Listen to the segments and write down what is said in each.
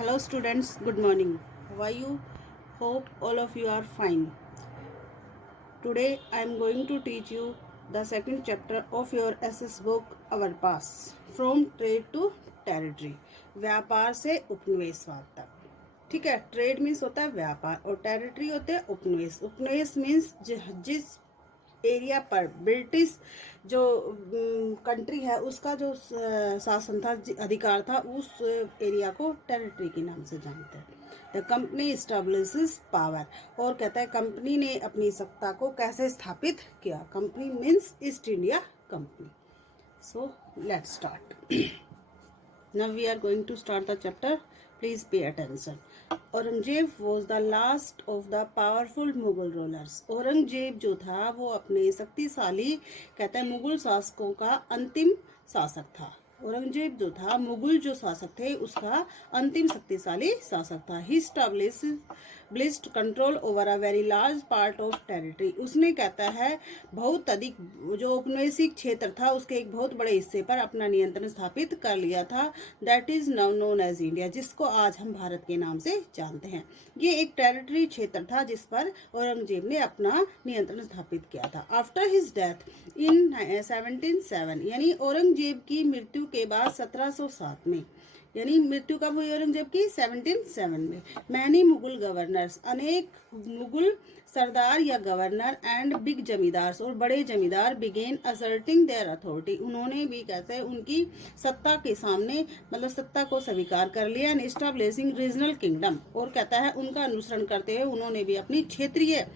Hello students, good morning. How are you? Hope all of you are fine. Today I am going to teach you the second chapter of your SS book Our Pass from Trade to Territory. व्यापार से उपनिवेशवाद तक. ठीक है. Trade means होता है व्यापार और टेरिटरी होते हैं उपनिवेश. उपनिवेश मीन्स जिस एरिया पर ब्रिटिश जो कंट्री है उसका जो शासन था, अधिकार था, उस एरिया को टेरिटरी के नाम से जानते हैं. द कंपनी एस्टेब्लिशेस पावर, और कहता है कंपनी ने अपनी सत्ता को कैसे स्थापित किया. Company means east India company. So let's start. Now we are going to start the chapter. Please pay attention. Aurangzeb was the last of the powerful Mughal rulers. Aurangzeb जो था वो अपने शक्तिशाली, कहता है, मुगल शासकों का अंतिम शासक था. औरंगजेब जो था मुगल जो शासक थे उसका अंतिम शक्तिशाली शासक था. He established control over a very large part of territory. उसने, कहता है, बहुत अधिक जो औपनिवेशिक क्षेत्र था उसके एक बहुत बड़े हिस्से पर अपना नियंत्रण स्थापित कर लिया था. That is now known as India, जिसको आज हम भारत के नाम से जानते हैं. ये एक टेरिटरी क्षेत्र था जिस पर औरंगजेब ने अपना नियंत्रण स्थापित किया था. आफ्टर हिज डेथ इन 1707, यानी औरंगजेब की मृत्यु के बाद 1707 में, यानी मृत्यु कब हुई औरंगजेब की? 1707 में. मैनी मुगल गवर्नर्स, अनेक मुगल सरदार या गवर्नर एंड बिग जमींदार, और बड़े जमींदार, बिगेन असर्टिंग देयर अथॉरिटी, उन्होंने भी, कहते हैं, उनकी सत्ता के सामने, मतलब सत्ता को स्वीकार कर लिया. एंड एस्टैब्लिशिंग रीजनल किंगडम, और कहता है उनका अनुसरण करते हुए उन्होंने भी अपनी क्षेत्रीय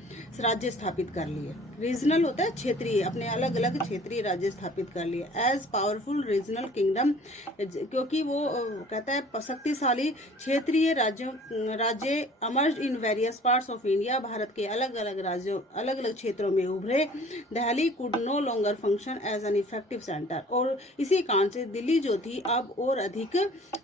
राज्य स्थापित कर लिए. रीजनल होता है क्षेत्रीय, अपने अलग अलग क्षेत्रीय राज्य स्थापित कर लिए. एज पावरफुल रीजनल किंगडम, क्योंकि वो, कहता है, शक्तिशाली क्षेत्रीय राज्य emerge in various parts of India, Bharat के अलग अलग राज्यों, अलग अलग क्षेत्रों में उभरे. Delhi could no longer function as an effective centre, और इसी कारण से दिल्ली जो थी अब और अधिक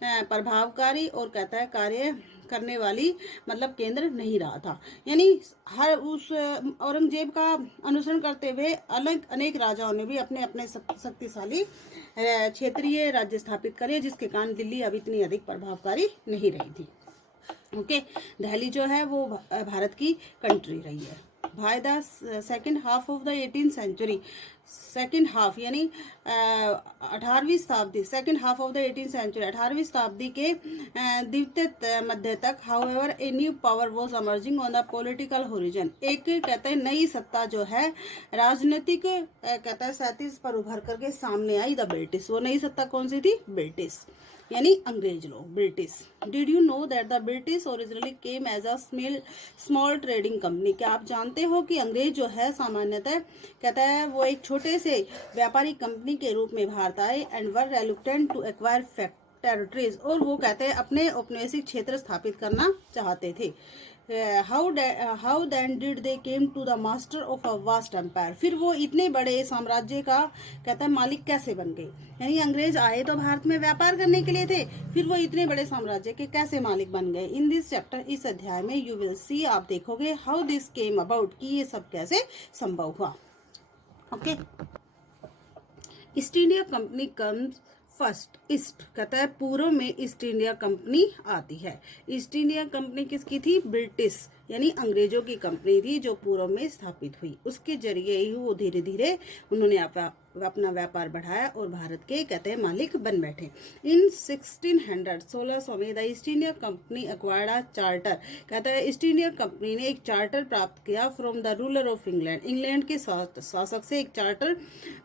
प्रभावकारी और, कहता है, कार्य करने वाली, मतलब केंद्र नहीं रहा था. यानी हर उस औरंगजेब का अनुसरण करते हुए अनेक राजाओं ने भी अपने अपने शक्तिशाली क्षेत्रीय राज्य स्थापित करे, जिसके कारण दिल्ली अब इतनी अधिक प्रभावकारी नहीं रही थी. ओके. दिल्ली जो है वो भारत की कंट्री रही है. By the second half of the 18th century, second half यानी 18वीं शताब्दी, second half of the 18th century, 18वीं शताब्दी के द्वितीय मध्य तक, however a new power was emerging on the political horizon, एक, कहते हैं, नई सत्ता जो है राजनीतिक, कहता है, सतह पर उभर करके सामने आई. द ब्रिटिश, वो नई सत्ता कौन सी थी? ब्रिटिश, यानी अंग्रेज लोग, British. Did you know that the British originally came as a small trading company, क्या आप जानते हो कि अंग्रेज जो है सामान्यतः, कहता है, वो एक छोटे से व्यापारिक कंपनी के रूप में भारत आए. And were reluctant to acquire territories, और वो, कहते हैं, अपने औपनिवेशिक क्षेत्र स्थापित करना चाहते थे. How then did they came to the master of a vast empire, फिर वो इतने बड़े साम्राज्य का, कहता है, मालिक कैसे बन गए. यानी अंग्रेज आए तो भारत में व्यापार करने के लिए थे, फिर वो इतने बड़े साम्राज्य के कैसे मालिक बन गए. इन दिस चैप्टर, इस अध्याय में, यू विल सी, आप देखोगे, हाउ दिस केम अबाउट, कि ये सब कैसे संभव हुआ. Okay. East India company comes first. East, कहता है, पूर्व में ईस्ट इंडिया कंपनी आती है. ईस्ट इंडिया कंपनी किसकी थी? ब्रिटिश, यानी अंग्रेजों की कंपनी थी जो पूर्व में स्थापित हुई. उसके जरिए ही वो धीरे धीरे उन्होंने अपना व्यापार बढ़ाया और भारत के, कहते हैं, मालिक बन बैठे. इन 1600 में the East India company acquired a charter, कहता है, ईस्ट इंडिया कंपनी ने एक चार्टर प्राप्त किया from the ruler of England, England के शासक से एक चार्टर,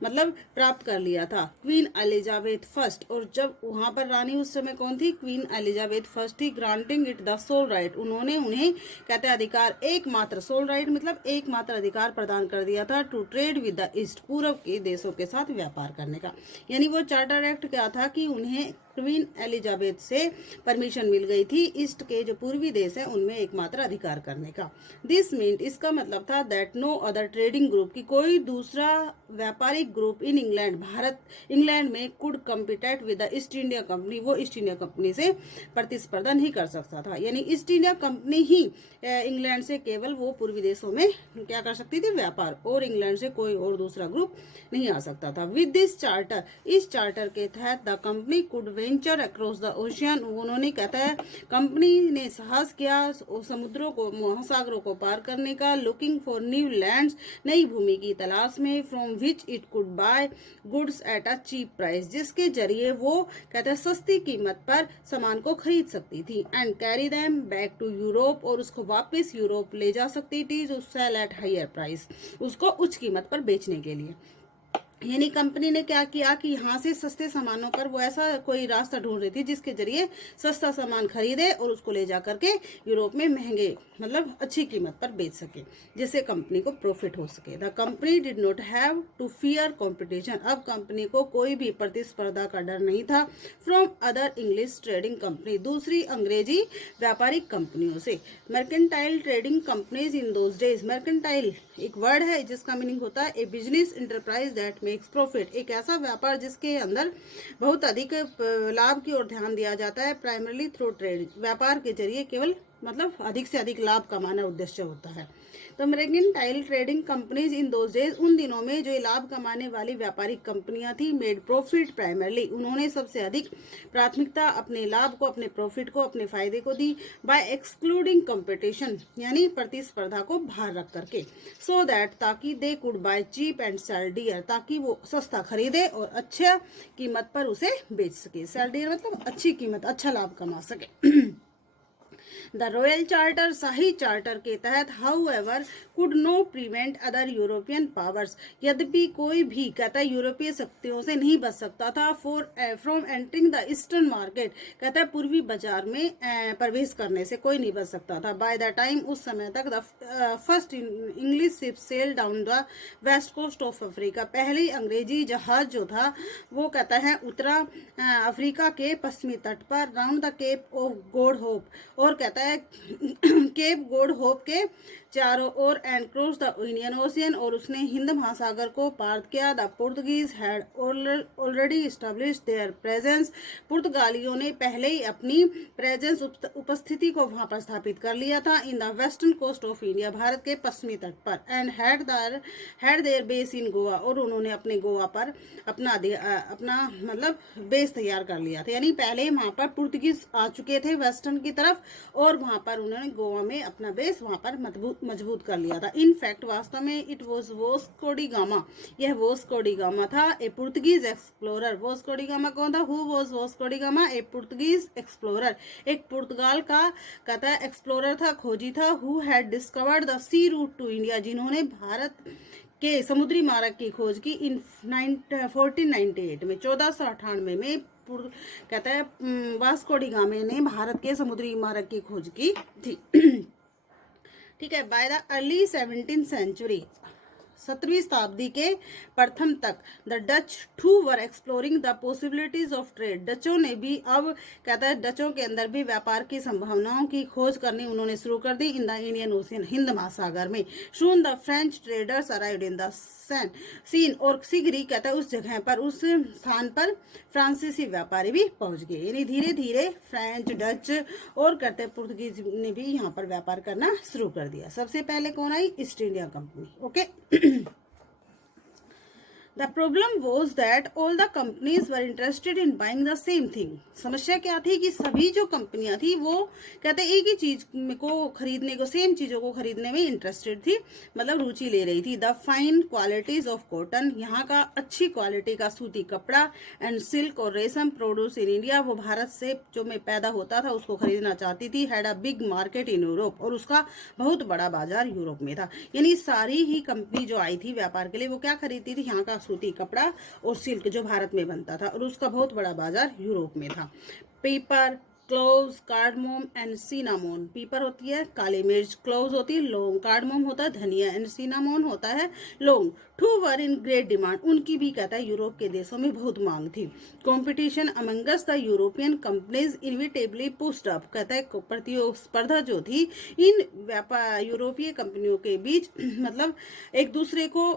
मतलब, प्राप्त कर लिया था. क्वीन एलिजाबेथ फर्स्ट, और जब वहां पर रानी उस समय कौन थी? क्वीन एलिजाबेथ फर्स्ट थी. Granting it the sole right, उन्होंने उन्हें, कहते हैं, अधिकार, एकमात्र, सोल राइट मतलब एकमात्र अधिकार प्रदान कर दिया था. To trade with the East, पूर्व के देशों के साथ व्यापार करने का. यानी वो चार्टर एक्ट क्या था कि उन्हें क्वीन एलिजाबेथ से परमिशन मिल गई थी ईस्ट के जो पूर्वी देश है उनमें एकमात्र अधिकार करने का. दिस मीन, इसका मतलब था, that no other trading group, की कोई दूसरा व्यापारिक group in England, Bharat, England में, could compete with the East India Company, वो ईस्ट इंडिया कंपनी से प्रतिस्पर्धा नहीं कर सकता था. यानी ईस्ट इंडिया कंपनी ही इंग्लैंड से केवल वो पूर्वी देशों में क्या कर सकती थी? व्यापार, और इंग्लैंड से कोई और दूसरा ग्रुप नहीं आ सकता था. विद दिस चार्टर, इस चार्टर के तहत the company could venture across the ocean, उन्होंने कहता है कंपनी ने साहस किया समुद्रों को, महासागरों को पार करने का, लुकिंग फॉर न्यू लैंड्स, नई भूमि की तलाश में, from which it could buy goods at a cheap price, जिसके जरिए वो कहता है सस्ती कीमत पर सामान को खरीद सकती थी, and carry them back to Europe, और उसको वापस यूरोप ले जा सकती थी, जो सेल एट हायर प्राइस, उसको उच्च कीमत पर बेचने के लिए। यानी कंपनी ने क्या किया कि यहाँ से सस्ते सामानों पर वो ऐसा कोई रास्ता ढूंढ रही थी जिसके जरिए सस्ता सामान खरीदे और उसको ले जा करके यूरोप में महंगे मतलब अच्छी कीमत पर बेच सके, जिससे कंपनी को प्रॉफिट हो सके। The company did not have to fear competition, अब कंपनी को कोई भी प्रतिस्पर्धा का डर नहीं था from other English trading company, दूसरी अंग्रेजी व्यापारिक कंपनियों से। Mercantile trading companies in those days, mercantile एक वर्ड है जिसका मीनिंग होता है a business enterprise that makes profit, एक ऐसा व्यापार जिसके अंदर बहुत अधिक लाभ की ओर ध्यान दिया जाता है, प्राइमरली थ्रू ट्रेड, व्यापार के जरिए केवल मतलब अधिक से अधिक लाभ कमाना उद्देश्य होता है। तो mercantile trading companies in those days, उन दिनों में जो लाभ कमाने वाली व्यापारिक कंपनियां थी, मेड प्रॉफिट प्राइमरली, उन्होंने सबसे अधिक प्राथमिकता अपने लाभ को, अपने प्रॉफिट को, अपने फायदे को दी, बाय एक्सक्लूडिंग कंपटीशन, यानी प्रतिस्पर्धा को बाहर रख करके, सो दैट ताकि they could buy cheap and sell dear, ताकि वो सस्ता खरीदे और अच्छा कीमत पर उसे बेच सके। सेल डियर मतलब अच्छी कीमत, अच्छा लाभ कमा सके। द रॉयल चार्टर, शाही चार्टर के तहत, however could no prevent other European powers, यद्यपि कोई भी कहता है यूरोपीय शक्तियों से नहीं बच सकता था, from entering the eastern market, कहता है पूर्वी बाजार में प्रवेश करने से कोई नहीं बच सकता था। बाय द टाइम, उस समय तक, the first English ship sail down the west coast of Africa, पहली अंग्रेजी जहाज जो था वो कहता है उतरा अफ्रीका के पश्चिमी तट पर, round the Cape of God Hope, और कहता है केप गॉड होप के चारों ओर, and cross the Indian Ocean, और उसने हिंद महासागर को पार किया। The Portuguese had already established their presence, पुर्तगालियों ने पहले ही अपनी प्रेजेंस उपस्थिति को वहां पर स्थापित कर लिया था, in the western coast of India, Bharat के पश्चिमी तट पर, and had their base in Goa, और उन्होंने अपने गोवा पर अपना मतलब बेस तैयार कर लिया था, यानी पहले वहां पर पुर्तगीज आ चुके थे वेस्टर्न की तरफ, और वहां पर उन्होंने गोवा में अपना बेस वहां पर मजबूत कर लिया था। इन फैक्ट वास्तव में it was Vasco da Gama, यह वास्को डी गामा था, a Portuguese explorer. Vasco da Gama कौन था? Who was Vasco da Gama? A Portuguese explorer, एक पुर्तगाल का कहता है एक्सप्लोरर था, खोजी था, who had discovered the sea route to India, जिन्होंने भारत के समुद्री मार्ग की खोज की इन 1498 में, 1498 में कहता है वास्को डी गामा ने भारत के समुद्री मार्ग की खोज की थी। ठीक है। By the early 17th century, 17वीं शताब्दी के प्रथम तक, the Dutch too were exploring the possibilities of trade, डचों ने भी अब कहता है डचों के अंदर भी व्यापार की संभावनाओं की खोज करनी उन्होंने शुरू कर दी, in the Indian Ocean, Hind महासागर में। Soon the French traders arrived in the scene, और शीघ्र ही कहता है उस जगह पर, उस स्थान पर फ्रांसीसी व्यापारी भी पहुंच गए, यानी धीरे धीरे फ्रेंच, डच और कहते पुर्तगीज ने भी यहाँ पर व्यापार करना शुरू कर दिया। सबसे पहले कौन आई? East India Company. Okay. The problem was that all the companies were interested in buying the same thing. समस्या क्या थी कि सभी जो कंपनियां थी वो कहते एक ही चीज को खरीदने को, सेम चीजों को खरीदने में इंटरेस्टेड थी, मतलब रुचि ले रही थी। The fine qualities of cotton, यहाँ का अच्छी क्वालिटी का सूती कपड़ा, एंड सिल्क और रेशम प्रोड्यूस इन इंडिया, वो भारत से जो में पैदा होता था उसको खरीदना चाहती थी। Had a big market in Europe, और उसका बहुत बड़ा बाजार यूरोप में था। यानी सारी ही कंपनी जो आई थी व्यापार के लिए वो क्या खरीदती थी? यहाँ का सूती कपड़ा और सिल्क जो भारत में बनता था, और उसका बहुत बड़ा बाजार यूरोप में था। Paper, cloves, cardamom and cinnamon, पीपर होती है काली मिर्च, क्लोव्स होती है लौंग, कार्डमोम होता है धनिया, एंड सिनामोन होता है लौंग, to were in great demand, उनकी भी कहता है यूरोप के देशों में बहुत मांग थी। Competition amongst the European companies inevitably pushed up, कहता है प्रतिस्पर्धा जो थी इन यूरोपीय कंपनियों के बीच मतलब एक दूसरे को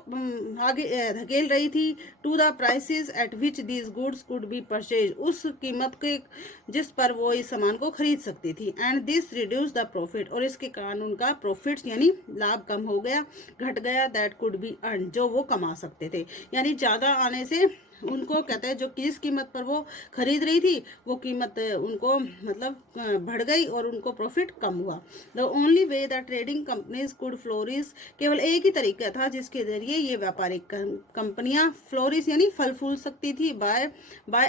आगे धकेल रही थी, to the prices at which these goods could be purchase, उस कीमत के जिस पर वो इस सामान को खरीद सकती थी, and this reduce the profit, और इसके कारण उनका प्रॉफिट यानी लाभ कम हो गया, घट गया, दैट कुड बी अर्न, जो वो कमा सकते थे, यानी ज्यादा आने से उनको कहते हैं जो किस कीमत पर वो खरीद रही थी वो कीमत उनको मतलब बढ़ गई और उनको प्रॉफिट कम हुआ। The only way the trading companies could flourish, केवल एक ही तरीका था जिसके जरिए ये व्यापारिक कंपनियां फ्लोरिश यानी फल फूल सकती थी, बाय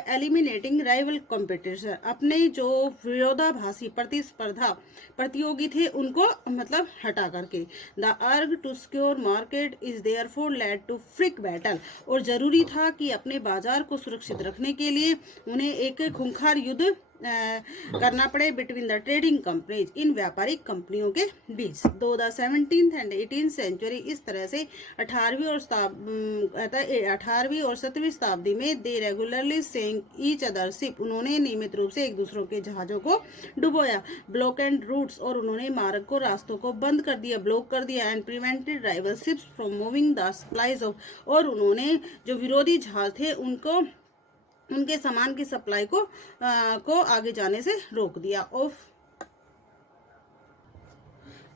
एलिमिनेटिंग राइवल कॉम्पिटिटर, अपने जो विरोधाभासी प्रतियोगी थे उनको मतलब हटा करके। The urge to secure market is therefore led to fierce battle, और जरूरी था कि अपने बाजार को सुरक्षित रखने के लिए उन्हें एक खूंखार युद्ध करना पड़े बिटवीन द ट्रेडिंग कंपनीज, इन व्यापारिक कंपनियों के बीच। दो the 17th and 18th century, इस तरह से 18वीं और 17वीं शताब्दी में दे रेगुलरली सेंक ईच अदर शिप, उन्होंने नियमित रूप से एक दूसरों के जहाजों को डुबोया। ब्लॉक एंड रूट्स, और उन्होंने मार्ग को रास्तों को बंद कर दिया, ब्लॉक कर दिया। And prevented rival ships from moving the supplies of, और उन्होंने जो विरोधी जहाज थे उनको उनके सामान की सप्लाई को आगे जाने से रोक दिया।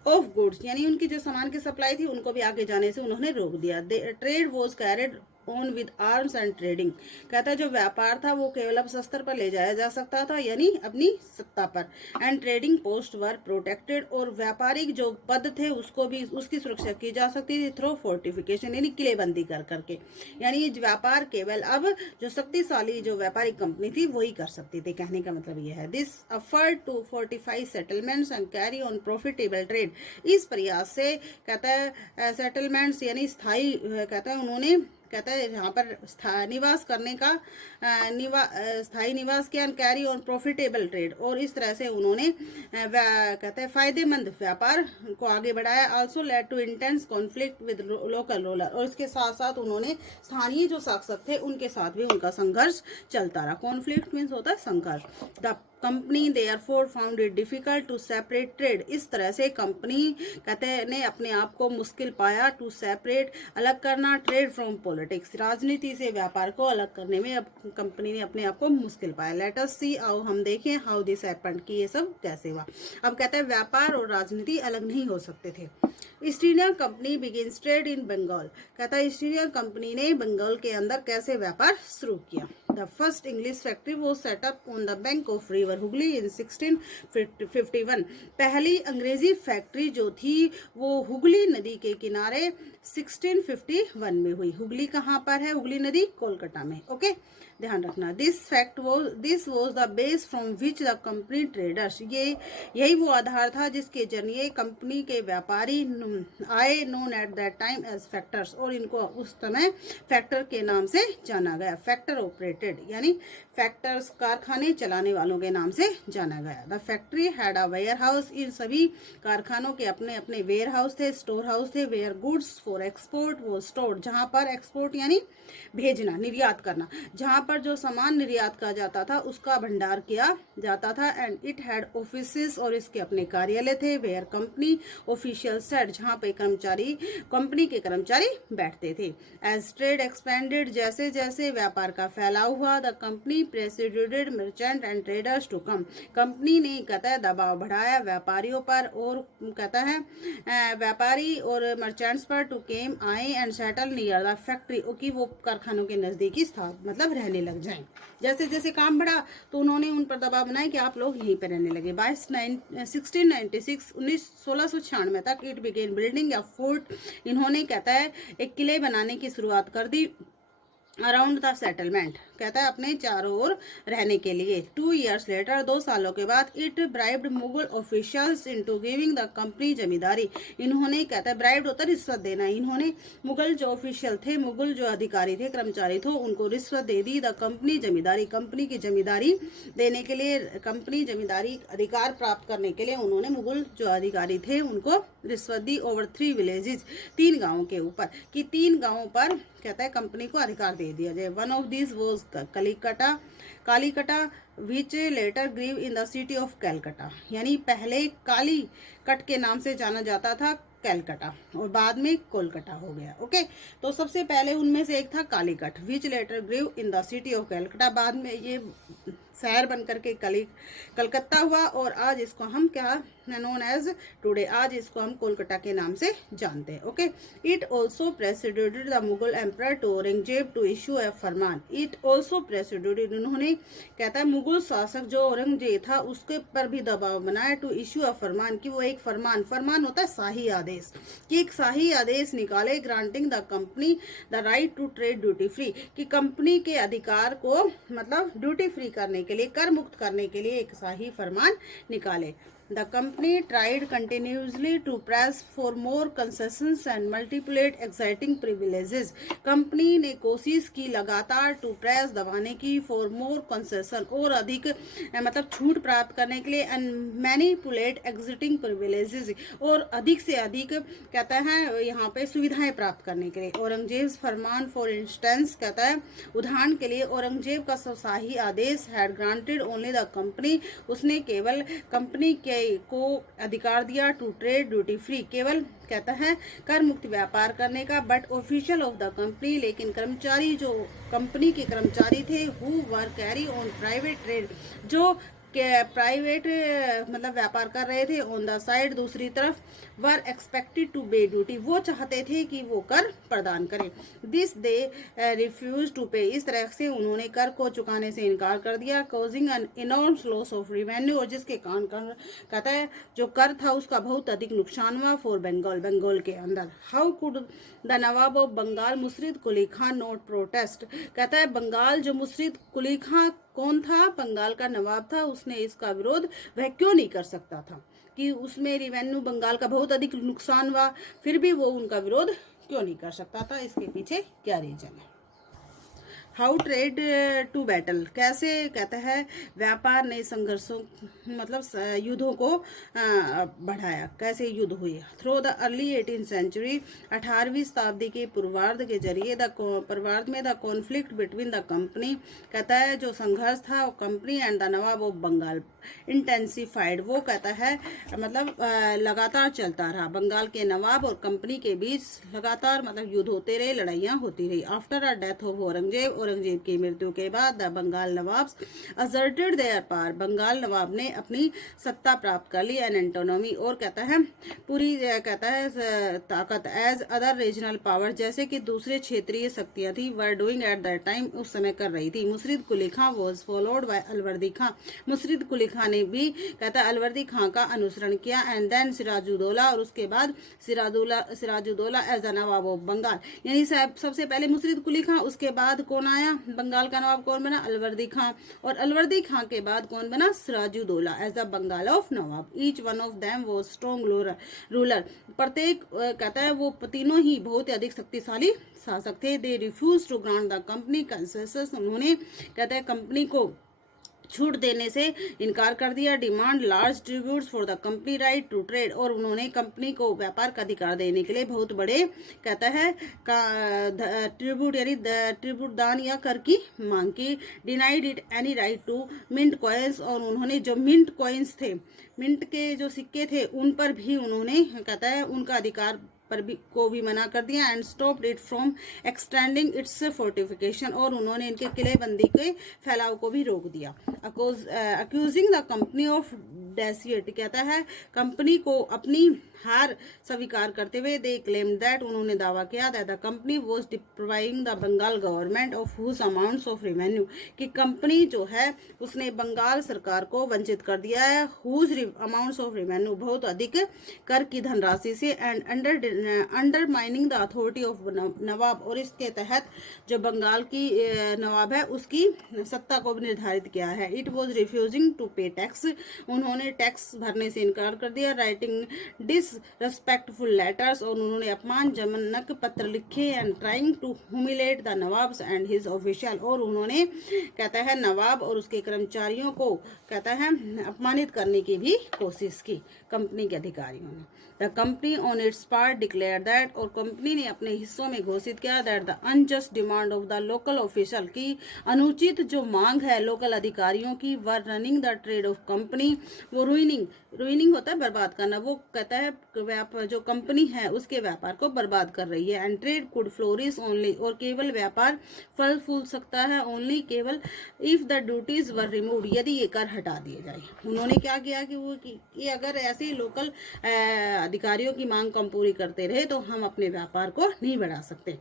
ऑफ गुड्स यानी उनकी जो सामान की सप्लाई थी उनको भी आगे जाने से उन्होंने रोक दिया। Trade was carried on with arms and trading, कहता है जो व्यापार था वो केवल अब शस्त्र पर ले जाया जा सकता था यानी अपनी सत्ता पर। And trading post were protected, और व्यापारिक जो पद थे उसको भी उसकी सुरक्षा की जा सकती थी थ्रू फोर्टिफिकेशन यानी किलेबंदी कर करके। यानी व्यापार केवल अब जो शक्तिशाली जो व्यापारिक कंपनी थी वही कर सकती थी, कहने का मतलब ये है। This afford to fortify settlements and carry on profitable trade, इस प्रयास से कहता है सेटलमेंट्स यानी स्थायी, कहता है उन्होंने कहता है यहाँ पर निवास करने का स्थायी निवास किया, कैरी ऑन प्रॉफिटेबल ट्रेड, और इस तरह से उन्होंने कहते हैं फायदेमंद व्यापार को आगे बढ़ाया। Also led to intense conflict with local ruler, और इसके साथ साथ उन्होंने स्थानीय जो शासक थे उनके साथ भी उनका संघर्ष चलता रहा। कॉन्फ्लिक्ट मीन्स होता है संघर्ष। The company therefore found it difficult to separate trade, इस तरह से कंपनी कहते हैं ने अपने आप को मुश्किल पाया टू सेपरेट, अलग करना, ट्रेड फ्रॉम पॉलिटिक्स, राजनीति से व्यापार को अलग करने में अब कंपनी ने अपने आप को मुश्किल पाया। लेट अस सी, आओ हम देखें हाउ दिस हैपेंड, कि ये सब कैसे हुआ। अब कहते हैं व्यापार और राजनीति अलग नहीं हो सकते थे। East India Company begins trade in Bengal, कहता है ईस्ट इंडिया कंपनी ने बंगाल के अंदर कैसे व्यापार शुरू किया। The first English factory was set up on the bank of river Hugli in 1651, पहली अंग्रेजी फैक्ट्री जो थी वो हुगली नदी के किनारे 1651 में हुई। हुगली कहाँ पर है? हुगली नदी कोलकाता में। ओके, ध्यान रखना। This was the base from which the company traders, यही वो आधार था जिसके जरिए कंपनी के व्यापारी आए, known at that time as factors, और इनको उस समय फैक्टर के नाम से जाना गया। फैक्टर ऑपरेटेड यानी फैक्टर्स कारखाने चलाने वालों के नाम से जाना गया। The factory had a warehouse, इन सभी कारखानों के अपने अपने वेयर हाउस थे, स्टोर हाउस थे। Where goods for export were store, जहां पर एक्सपोर्ट यानी भेजना, निर्यात करना, जहां पर जो सामान निर्यात किया जाता था उसका भंडार किया जाता था। एंड इट हैड ऑफिसेस, और इसके अपने कार्यालय थे। वेयर कंपनी ऑफिशियल सेट, जहां पे कंपनी के कर्मचारी बैठते थे। एज ट्रेड एक्सपेंडेड, जैसे जैसे व्यापार का फैलाव हुआ, the company persuaded merchant and traders to come, company ने कहता है दबाव बढ़ाया व्यापारियों पर, और कहता है व्यापारी और मर्चेंट्स पर टू केम आए and settle near the factory, कि वो कारखानों के नजदीक ही मतलब रहने लग जाएं। जैसे जैसे काम बढ़ा तो उन्होंने उन पर दबाव बनाया कि आप लोग यहीं पर रहने लगे। बाय 1696 तक इट बिगेन बिल्डिंग या फोर्ट, इन्होंने कहता है एक किले बनाने की शुरुआत कर दी अराउंड द सेटलमेंट, कहता है अपने चारों ओर रहने के लिए। 2 years लेटर, 2 सालों के बाद, it bribed Mughal officials into giving the company zamindari, इन्होंने कहता है ब्राइब्ड होता है रिश्वत देना, इन्होंने मुगल जो ऑफिशियल थे, मुगल जो अधिकारी थे, कर्मचारी थे, उनको रिश्वत दे दी। द कंपनी जमींदारी, कंपनी की जमींदारी देने के लिए, कंपनी जमींदारी अधिकार प्राप्त करने के लिए उन्होंने मुगल जो अधिकारी थे उनको रिश्वत दी। ओवर 3 विलेजेस, 3 गाँवों के ऊपर, कि 3 गाँवों पर कहता है कंपनी को अधिकार दे दिया जाए। One of this was Kalikata which later grew in the city of Calcutta, यानी पहले कालीकट के नाम से जाना जाता था कैलकटा, और बाद में कोलकाता हो गया। ओके, तो सबसे पहले उनमें से एक था Kalikat, which later grew in the city of Calcutta, बाद में ये शहर बनकर के कलकत्ता हुआ, और आज इसको हम क्या नोन एज टुडे, आज इसको हम कोलकाता के नाम से जानते हैं। Okay, it also persuaded the Mughal emperor to Aurangzeb to issue a farman. It also persuaded, उन्होंने कहता है मुगल शासक जो औरंगजेब था उसके पर भी दबाव बनाया, टू इशू ए फरमान, कि वो एक फरमान होता है शाही आदेश, कि एक शाही आदेश निकाले, granting the company the right to trade duty free, कि कंपनी के अधिकार को मतलब ड्यूटी फ्री करने के लिए, कर मुक्त करने के लिए एक शाही फरमान निकाले। The company tried continuously to press for more concessions and multiplied exciting privileges. Company ने कोशिश की लगातार टू प्रेस दबाने की, फॉर मोर कंसेशन, और अधिक मतलब छूट प्राप्त करने के लिए, एंड मैनिपुलेट एग्जिटिंग प्रिविलेजेस, और अधिक से अधिक कहता है यहाँ पे सुविधाएं प्राप्त करने के लिए। औरंगजेब फरमान फॉर इंस्टेंस, कहता है उदाहरण के लिए औरंगजेब का शाही आदेश had granted only the company, उसने केवल कंपनी के को अधिकार दिया, टू ट्रेड ड्यूटी फ्री, केवल कहता है कर मुक्त व्यापार करने का, but official of the company, लेकिन कर्मचारी जो कंपनी के कर्मचारी थे, who were carry on private trade, जो प्राइवेट मतलब व्यापार कर रहे थे, ऑन द साइड दूसरी तरफ, वर एक्सपेक्टेड टू पे ड्यूटी, वो चाहते थे कि वो कर प्रदान करें, दिस दे रिफ्यूज टू पे, इस तरह से उन्होंने कर को चुकाने से इनकार कर दिया, causing an enormous loss of revenue, और जिसके कारण कहता है जो कर था उसका बहुत अधिक नुकसान हुआ, फॉर बंगाल के अंदर। How could the nawab of Bengal Murshid Quli Khan not protest, कहता है बंगाल जो मुर्शिद कुली खान कौन था, बंगाल का नवाब था, उसने इसका विरोध वह क्यों नहीं कर सकता था, कि उसमें रिवेन्यू बंगाल का बहुत अधिक नुकसान हुआ, फिर भी वो उनका विरोध क्यों नहीं कर सकता था, इसके पीछे क्या रीजन है। हाउ ट्रेड टू बैटल, कैसे कहता है व्यापार ने संघर्षों मतलब युद्धों को बढ़ाया, कैसे युद्ध हुए। Through the early 18th century, 18वीं शताब्दी के पूर्वार्ध के जरिए, पूर्वार्ध में the conflict between the company, कहता है जो संघर्ष था company and the nawab of Bengal intensified, वो कहता है मतलब लगातार चलता रहा, बंगाल के नवाब और कंपनी के बीच लगातार मतलब युद्ध होते रहे, लड़ाइयाँ होती रही। After a death of Aurangzeb की मृत्यु के बाद the Bengal nawabs asserted their power, Bengal नवाब ने अपनी सत्ता प्राप्त कर ली, एन एंटोनॉमी, और कहता है पूरी कहता है ताकत, एज अदर रीजनल पावर, जैसे कि दूसरे क्षेत्रीय शक्तियां थी, were doing at that time, उस समय कर रही थी। मुर्शिद कुली खां वाज फॉलोड बाय अलवर्दी खां, मुर्शिद कुली खां ने भी कहता है अलवर्दी खां का अनुसरण किया, एंड देन सिराजुद्दौला, और उसके बाद Sirajuddaulah as the nawab of Bengal, यानी सबसे पहले मुर्शिद कुली खां, उसके बाद कौन आया बंगाल का नवाब, कौन बना अलवर्दी खां, और अलवर्दी खां के बाद कौन बना Sirajuddaulah as the Bengal of nawab. Each one of them was strong ruler, प्रत्येक कहता है वो तीनों ही बहुत ही अधिक शक्तिशाली शासक थे। They refuse to grant the company concessions, उन्होंने कहता है कंपनी को छूट देने से इनकार कर दिया। Demand large tributes for the company right to trade, और उन्होंने कंपनी को व्यापार का अधिकार देने के लिए बहुत बड़े कहता है ट्रिब्यूट यानी ट्रिब्यूट दान या कर की मांग की। Denied it any right to mint coins, और उन्होंने जो मिंट कॉइन्स थे, मिंट के जो सिक्के थे उन पर भी उन्होंने कहता है उनका अधिकार पर भी को भी मना कर दिया, and stopped it from extending its fortification, और उन्होंने इनके किलेबंदी के फैलाव को भी रोक दिया। अक्यूजिंग द कंपनी ऑफ डेसिएट, कहता है कंपनी को अपनी हार स्वीकार करते हुए, दे क्लेम दैट, उन्होंने दावा किया that the company was depriving the Bengal government of huge amounts of revenue, कि कंपनी जो है उसने बंगाल सरकार को वंचित कर दिया है, हुज अमाउंट्स ऑफ रेवेन्यू, बहुत अधिक कर की धनराशि से, and undermining the authority of nawab, और इसके तहत जो बंगाल की नवाब है उसकी सत्ता को भी निर्धारित किया है। इट वॉज रिफ्यूजिंग टू पे टैक्स, उन्होंने टैक्स भरने से इनकार कर दिया। राइटिंग डिसरेस्पेक्टफुल लेटर्स, और उन्होंने अपमानजनक पत्र लिखे, and trying to humiliate the nawabs and his official, और उन्होंने कहता है नवाब और उसके कर्मचारियों को कहता है अपमानित करने की भी कोशिश की कंपनी के अधिकारियों ने। The company on it's part declare that, और कंपनी ने अपने हिस्सों में घोषित किया that the unjust demand of the local official, की अनुचित जो मांग है लोकल अधिकारियों की, were running the trade off company, वो रुइनिंग होता है बर्बाद करना। वो कहता है व्यापार जो कंपनी है उसके व्यापार को बर्बाद कर रही है। And trade could flourish only, और केवल व्यापार फल फूल सकता है ओनली केवल if the duties were remove, यदि ये कर हटा दिए जाए। उन्होंने क्या किया कि अगर ऐसे ही लोकल अधिकारियों की मांग कम पूरी करते रहे तो हम अपने व्यापार को नहीं बढ़ा सकते।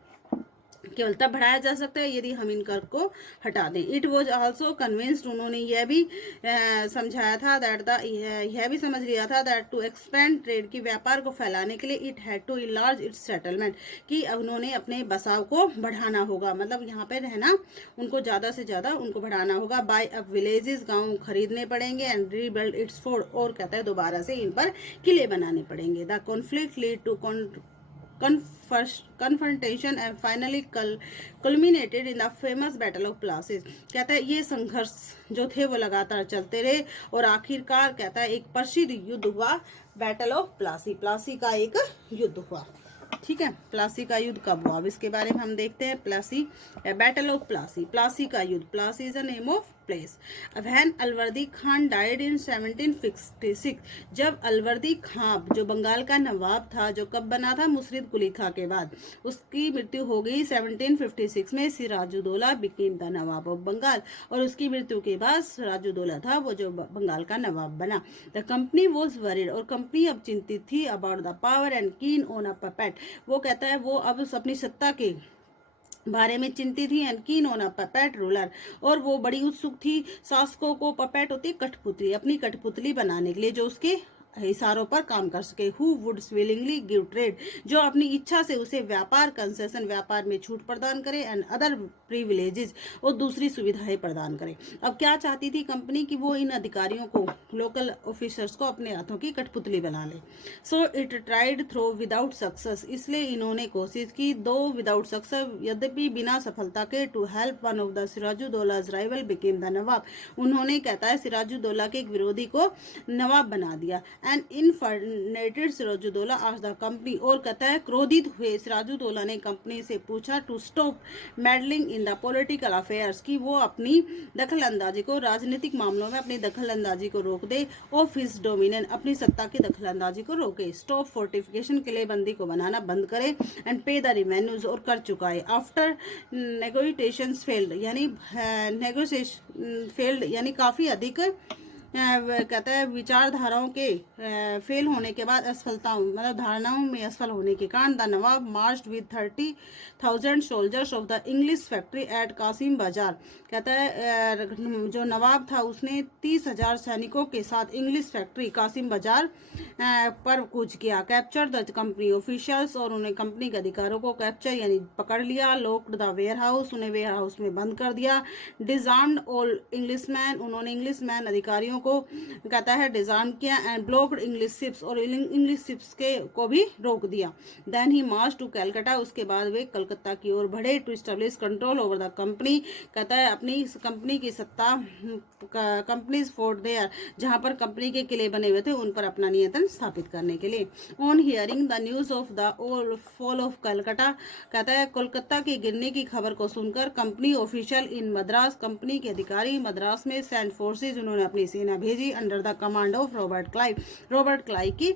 केवल तब बढ़ाया जा सकता है यदि हम इन कर को हटा दें। इट वॉज ऑल्सो कन्विंस्ड, उन्होंने यह भी समझाया था दैट यह भी समझ लिया था दैट टू एक्सपेंड ट्रेड की व्यापार को फैलाने के लिए it had to enlarge its settlement, कि उन्होंने अपने बसाव को बढ़ाना होगा, मतलब यहाँ पे रहना उनको ज़्यादा से ज़्यादा उनको बढ़ाना होगा। बाय अब विलेजेस, गाँव खरीदने पड़ेंगे। एंड रीबिल्ड इट्स फोर्ट, और कहता है दोबारा से इन पर किले बनाने पड़ेंगे। The conflict lead to confrontation and finally culminated in the famous battle of Plassey। कहता है ये संघर्ष जो थे वो लगातार चलते रहे और आखिरकार कहता है एक प्रसिद्ध युद्ध हुआ, बैटल ऑफ प्लासी। प्लासी का एक युद्ध हुआ। ठीक है, प्लासी का युद्ध कब हुआ अब इसके बारे में हम देखते हैं। प्लासी, बैटल ऑफ प्लासी, प्लासी का युद्ध। Plassey is a name of place. When Alivardi Khan died in 1756, जब अलवर्दी खान जो बंगाल का नवाब था, जो कब बना था मुर्शिद कुली खां के बाद, उसकी मृत्यु हो गई 1756 में। Sirajuddaulah became the nawab of Bengal, और उसकी मृत्यु के बाद सिराजुद्दौला था वो जो बंगाल का नवाब बना। द कंपनी वॉज वरीड, और कंपनी अब चिंतित थी about the power and keen on a puppet. वो कहता है वो अब अपनी सत्ता के बारे में चिंतित थी। And keen on a puppet ruler, और वो बड़ी उत्सुक थी शासकों को, पपेट होती है कठपुतली, अपनी कठपुतली बनाने के लिए जो उसके इशारों पर काम कर सके। Who would willingly give trade, जो अपनी इच्छा से उसे व्यापार कंसेशन, व्यापार में छूट प्रदान करे। एंड अदर प्रिविलेजेस, और दूसरी सुविधाएं प्रदान करे। अब क्या चाहती थी कंपनी की, वो इन अधिकारियों को, लोकल ऑफिसर्स को अपने हाथों की कठपुतली बना ले। So it tried through without success, इसलिए इन्होंने कोशिश की दो विदाउट सक्सेस, यद्यपि बिना सफलता के। To help one of the Sirajuddaulah's rival became the nawab, उन्होंने कहता है सिराजुद्दौला के एक विरोधी को नवाब बना दिया। And infuriated Sirajuddaulah asked the company, और कहता है क्रोधित हुए सिराजुद्दौला ने कंपनी से पूछा to stop meddling in the political affairs, की वो अपनी दखल अंदाजी को, राजनीतिक मामलों में अपनी दखल अंदाजी को रोक दे। ऑफ हिज डोमिनेशन, अपनी सत्ता की दखल अंदाजी को रोके। स्टॉप फोर्टिफिकेशन, किलेबंदी को बनाना बंद करे। एंड पे द रिवेन्यूज, और कर चुकाए। आफ्टर नेगोशिएशंस फेल्ड, यानी नेगोशिएशन फेल्ड यानी काफी अधिक कहता है विचारधाराओं के फेल होने के बाद, असफलता मतलब धारणाओं में असफल होने के कारण, the nawab marched with 30,000 soldiers of the English factory at Kasim Bazar. कहता है जो नवाब था उसने 30,000 सैनिकों के साथ इंग्लिश फैक्ट्री कासिम बाजार पर कूच किया। कैप्चर द कंपनी ऑफिशियल्स, और उन्हें कंपनी के अधिकारों को कैप्चर यानी पकड़ लिया। लॉक्ड द वेयर हाउस, उन्हें वेयर हाउस में बंद कर दिया। डिजार्म्ड ऑल इंग्लिशमैन, उन्होंने इंग्लिशमैन अधिकारियों को कहता है डिजार्म किया। एंड ब्लॉक्ड इंग्लिश शिप्स, और इंग्लिश शिप्स के को भी रोक दिया। Then he march to Calcutta, उसके बाद वे कलकत्ता की ओर बढ़े। To establish control over the company, कहता है अपनी कंपनी की सत्ता, कंपनीज फोर्ट देयर, जहां पर कंपनी के किले बने हुए थे उन पर अपना नियंत्रण स्थापित करने के लिए। On hearing the news of the fall of Calcutta, कहता है कोलकाता के गिरने की खबर को सुनकर कंपनी ऑफिशियल इन मद्रास, कंपनी के अधिकारी मद्रास में सेंड फोर्सेज, उन्होंने अपनी सेना भेजी under the command of Robert Clive, Robert Clive की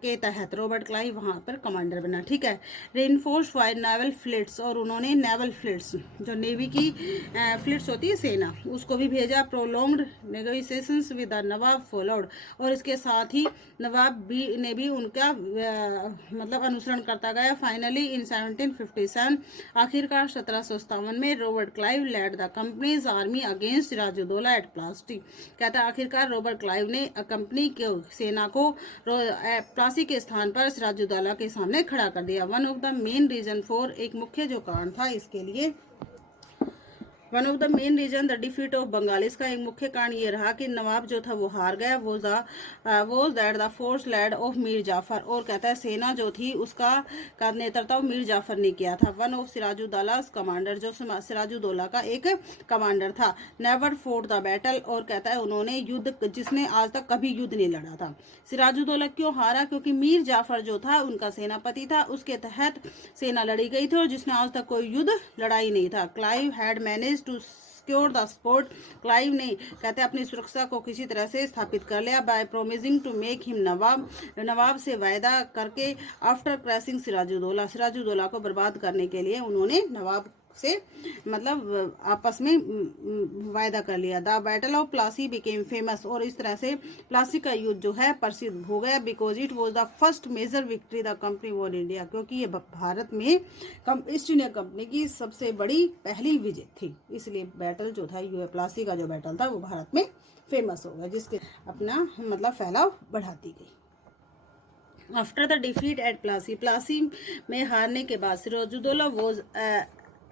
के तहत रॉबर्ट क्लाइव वहां पर कमांडर बना। ठीक है, रेनफोर्स फायर नेवल फ्लीट्स, और उन्होंने नेवल फ्लीट्स जो नेवी की फ्लीट्स होती है सेना, उसको भी भेजा। Prolonged negotiations with the Nawab followed, और इसके साथ ही नवाब ने भी उनका मतलब अनुसरण करता गया। फाइनली इन 1757, आखिरकार 1757 में Robert Clive led the company's army against Sirajuddaulah at Plassey. कहता है आखिरकार रॉबर्ट क्लाइव ने कंपनी के सेना को प्लासी के स्थान पर सिराजुद्दौला के सामने खड़ा कर दिया। One of the main reason for, एक मुख्य जो कारण था इसके लिए, one of the main reason the defeat of Bengal, इसका एक मुख्य कारण ये रहा कि नवाब जो था वो हार गया। वो that the force led of Mir Jafar, और कहता है सेना जो थी उसका नेतृत्व मीर जाफर ने किया था। वन ऑफ सिराजुद्दौला's कमांडर, जो सिराजुद्दौला का एक कमांडर था। नेवर फोर्ट द बैटल, और कहता है उन्होंने युद्ध, जिसने आज तक कभी युद्ध नहीं लड़ा था। सिराजुद्दौला क्यों हारा? क्योंकि मीर जाफर जो था उनका सेनापति था, उसके तहत सेना लड़ी गई थी और जिसने आज तक कोई युद्ध लड़ाई नहीं था। Clive had manage to secure the sport, Clive ने कहते हैं अपनी सुरक्षा को किसी तरह से स्थापित कर लिया by promising to make him nawab, नवाब से वायदा करके आफ्टर क्रैशिंग सिराजुद्दौला, सिराजुद्दौला को बर्बाद करने के लिए उन्होंने नवाब से मतलब आपस में वायदा कर लिया। The battle of Plassey became famous, और इस तरह से प्लासी का युद्ध जो है प्रसिद्ध हो गया, because it was the first major victory the company won India, क्योंकि ये भारत में ईस्ट इंडिया कंपनी की सबसे बड़ी पहली विजय थी, इसलिए बैटल जो था यू प्लासी का जो बैटल था वो भारत में फेमस हो गया, जिसके अपना मतलब फैलाव बढ़ाती गई। After the defeat at Plassey, Plassey में हारने के बाद Sirajuddaulah was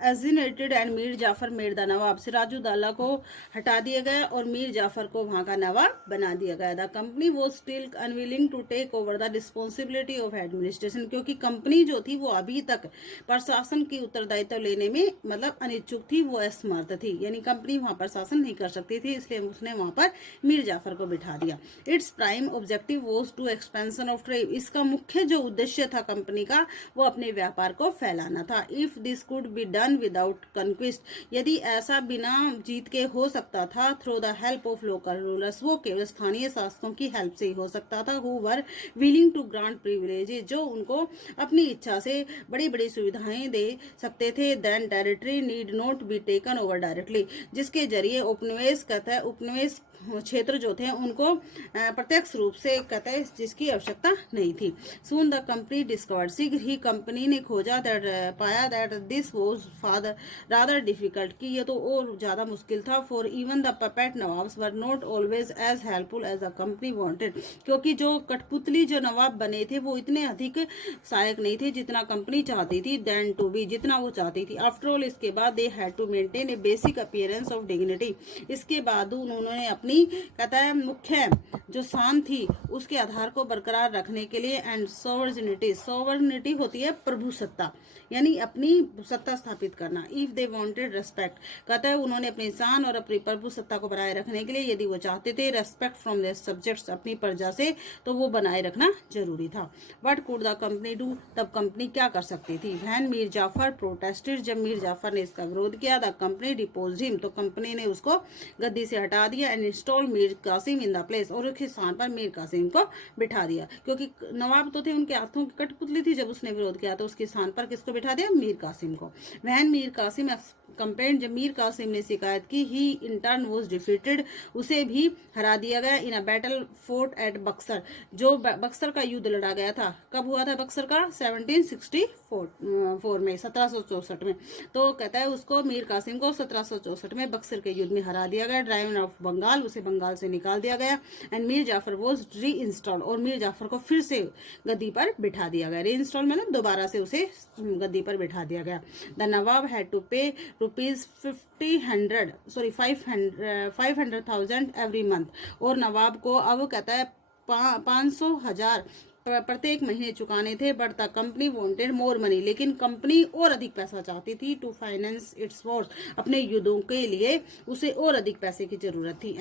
assassinated and Mir Jafar made the nawab, Sirajuddaulah को हटा दिया गया और मीर जाफर को वहां का नवाब बना दिया गया। The company was still unwilling to take over the responsibility of administration, क्योंकि कंपनी जो थी वो अभी तक प्रशासन की उत्तरदायित्व लेने में मतलब अनिच्छुक थी, वो असमर्थ थी, यानी कंपनी वहां पर शासन नहीं कर सकती थी, इसलिए उसने वहां पर मीर जाफर को बिठा दिया। Its prime objective was to expansion of trade, इसका मुख्य जो उद्देश्य था कंपनी का वो अपने व्यापार को फैलाना था। If this could be done without conquest, यदि ऐसा बिना जीत के हो सकता था, through the help of local rulers, वो केवल स्थानीय शासकों की हेल्प से ही हो सकता था, who were willing to grant privileges, जो उनको अपनी इच्छा से बड़ी बड़ी सुविधाएं दे सकते थे। Then territory need not be taken over directly, जिसके जरिए उपनिवेश कहता है उपनिवेश क्षेत्र जो थे उनको प्रत्यक्ष रूप से कहते हैं जिसकी आवश्यकता नहीं थी। सून द कंपनी डिस्कवर्ड, शीघ्र ही कंपनी ने खोजा पाया that this was father rather difficult, कि ये तो और ज्यादा मुश्किल था। For even the puppet nawabs were not always as helpful as the company wanted, क्योंकि जो कठपुतली जो नवाब बने थे वो इतने अधिक सहायक नहीं थे जितना कंपनी चाहती थी, देन टू बी, जितना वो चाहती थी। आफ्टर ऑल इसके बाद they had to maintain a basic appearance of dignity, इसके बाद उन्होंने अपनी कहता है मुख्य जो शान थी उसके आधार को बरकरार रखने के लिए एंड सोवर्निटी, सोवर्निटी होती है प्रभुसत्ता, यानी अपनी सत्ता स्थापित करना। इफ दे वांटेड रेस्पेक्ट, कहता है उन्होंने अपनी शान और अपनी प्रभुसत्ता को बनाए रखने के लिए यदि वो चाहते थे रेस्पेक्ट फ्रॉम देयर सब्जेक्ट्स, अपनी प्रजा से, तो वो बनाए रखना जरूरी था। What could the company do, तब कंपनी क्या कर सकती थी। व्हेन मीर जाफर प्रोटेस्टेड, जब मीर जाफर ने इसका विरोध किया, द कंपनी डिपोज्ड हिम, तो कंपनी ने उसको गद्दी से हटा दिया and install Mir Kasim in the place, और उसके स्थान पर मीर कासिम को बिठा दिया, क्योंकि नवाब तो थे उनके हाथों की कठपुतली थी, जब उसने विरोध किया तो उसके स्थान पर किसको बिठा दिया, मीर कासिम को। वहन मीर कासिम कंप्लेंट, जब मीर कासिम ने शिकायत की, he in turn was defeated, उसे भी हरा दिया गया in a battle fought at Buxar, जो बक्सर का युद्ध लड़ा गया था, कब हुआ था बक्सर का, 1764 में, 1764 में, तो कहता है उसको मीर कासिम को 1764 में बक्सर के युद्ध में हरा दिया गया। ड्राइवन ऑफ बंगाल, उसे बंगाल से निकाल दिया गया एंड मीर जाफर वॉज री इंस्टॉल, और मीर जाफर को फिर से गद्दी पर बिठा दिया गया, री इंस्टॉल मतलब दोबारा से उसे गद्दी पर बिठा दिया गया। द नवाब हैड टू पे ₹500,000 एवरी मंथ, और नवाब को अब कहता है 500,000 प्रत्येक महीने चुकाने थे। But the company wanted more money, लेकिन कंपनी और अधिक पैसा चाहती थी टू फाइनेंस इट्स वॉर्स, अपने युद्धों के लिए उसे और अधिक पैसे की जरूरत थी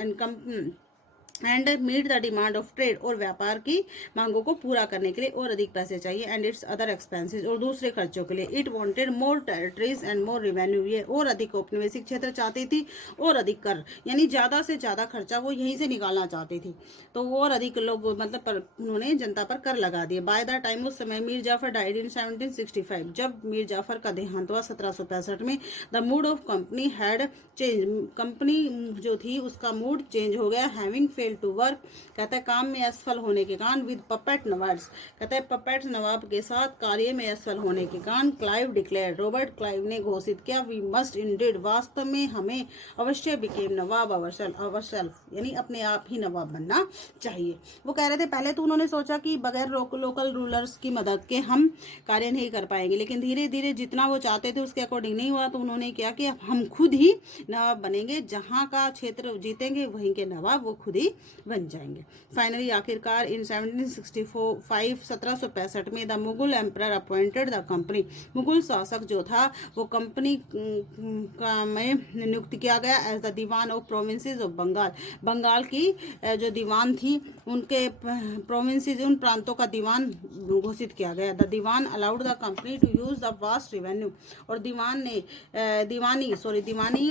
and meet the demand of trade, और व्यापार की मांगों को पूरा करने के लिए और अधिक पैसे चाहिए एंड इट्स अदर एक्सपेंसेस, और दूसरे खर्चों के लिए। It wanted more territories and more revenue, ये और अधिक औपनिवेशिक क्षेत्र चाहती थी और अधिक कर, यानी ज्यादा से ज्यादा खर्चा वो यहीं से निकालना चाहती थी, तो वो और अधिक लोग मतलब उन्होंने जनता पर कर लगा दिए। बाय द टाइम उस समय मीर जाफर डाइड इन 1765, जब मीर जाफर का देहांत हुआ 1765 में, the mood off company had change, company जो थी उसका मूड चेंज हो गया। हैविंग टू वर्क, कहता है काम में असफल होने के कारण, विद पपेट नवाब्स, कहता है पपेट नवाब के साथ कार्य में असफल होने के कारण, क्लाइव डिक्लेयर, रॉबर्ट क्लाइव ने घोषित किया, वी मस्ट इंडीड, वास्तव में हमें अवश्य बिकेम नवाब अवरसेल्फ, यानी अपने आप ही नवाब बनना चाहिए। वो कह रहे थे पहले तो उन्होंने सोचा कि बगैर लोकल रूलर्स की मदद के हम कार्य नहीं कर पाएंगे, लेकिन धीरे धीरे जितना वो चाहते थे उसके अकॉर्डिंग नहीं हुआ, तो उन्होंने क्या किया, हम खुद ही नवाब बनेंगे, जहां का क्षेत्र जीतेंगे वहीं के नवाब वो खुद ही बन जाएंगे। फाइनली आखिरकार इन 1765 1765 में the Mughal emperor appointed the company, Mughal शासक जो था वो कंपनी का में नियुक्त किया गया as the diwan of provinces of Bengal, Bengal की जो दीवान थी उनके प्रोविंसेस उन प्रांतों का दीवान घोषित किया गया। The diwan allowed the company to use the vast revenue, और दीवानी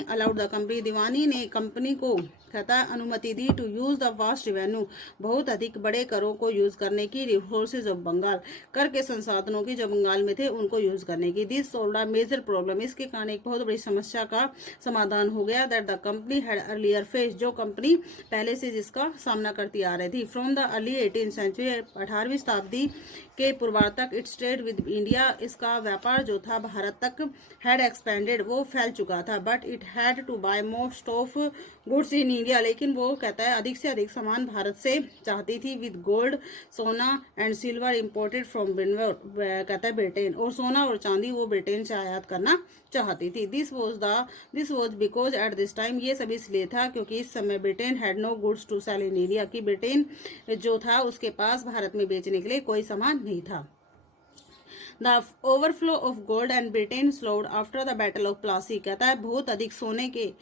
अलाउड द कंपनी, दीवानी ने कंपनी को कहता है अनुमति दी to use the vast revenue, बहुत अधिक बड़े करों को यूज करने की, रिसोर्सेज ऑफ बंगाल, कर के संसाधनों की जो बंगाल में थे उनको यूज करने की। This solved a major problem, इसके कारण एक बहुत बड़ी समस्या का समाधान हो गया। That the company had earlier face, जो कंपनी पहले से जिसका सामना करती आ रही थी। From the early 18th century, 18वीं शताब्दी के पूर्वार्ध तक इट्स ट्रेड विद इंडिया, इसका व्यापार जो था भारत तक हैड एक्सपेंडेड, वो फैल चुका था। But it had to buy most of goods in India, लेकिन वो कहता है अधिक से अधिक सामान भारत से चाहती थी। विद गोल्ड, सोना एंड सिल्वर इम्पोर्टेड फ्रॉम कहता है ब्रिटेन, और सोना और चांदी वो ब्रिटेन से आयात करना चाहती थी। This was because at this time, ये सब इसलिए था क्योंकि इस समय Britain had no goods to sell in India, कि ब्रिटेन जो था उसके पास भारत में बेचने के लिए कोई सामान नहीं था। The overflow of gold and Britain slowed after the battle of Plassey, कहता है बहुत अधिक सोने के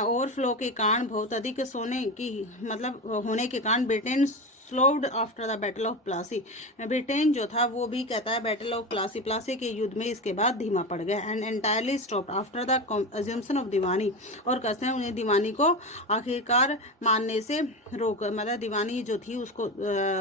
ओवरफ्लो के कारण, बहुत अधिक सोने की मतलब होने के कारण Britain slowed after the battle of Plassey, Britain जो था वो भी कहता है बैटल ऑफ प्लासी के युद्ध में इसके बाद धीमा पड़ गया। And entirely stopped after the assumption of diwani, और कहते हैं उन्हें दीवानी को आखिरकार मानने से रोक, मतलब दीवानी जो थी उसको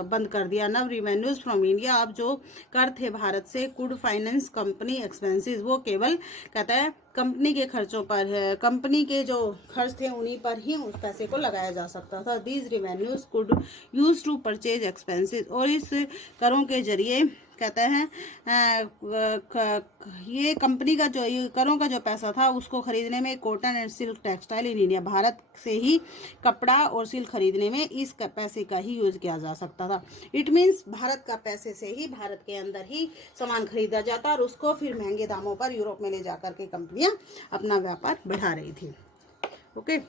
बंद कर दिया। नव रिवेन्यूज फ्रॉम इंडिया, अब जो कर थे भारत से, कुड फाइनेंस कंपनी एक्सपेंसेस, वो केवल कहता है कंपनी के खर्चों पर है, कंपनी के जो खर्च थे उन्हीं पर ही उस पैसे को लगाया जा सकता था। These revenues could use to purchase expenses, और इस करों के जरिए कहते हैं ये कंपनी का जो ये करों का जो पैसा था उसको खरीदने में cotton and silk textile in India, Bharat से ही कपड़ा और सिल्क खरीदने में इस पैसे का ही यूज किया जा सकता था। इट मीन्स भारत का पैसे से ही भारत के अंदर ही सामान खरीदा जाता और उसको फिर महंगे दामों पर यूरोप में ले जाकर के कंपनियां अपना व्यापार बढ़ा रही थी। Okay,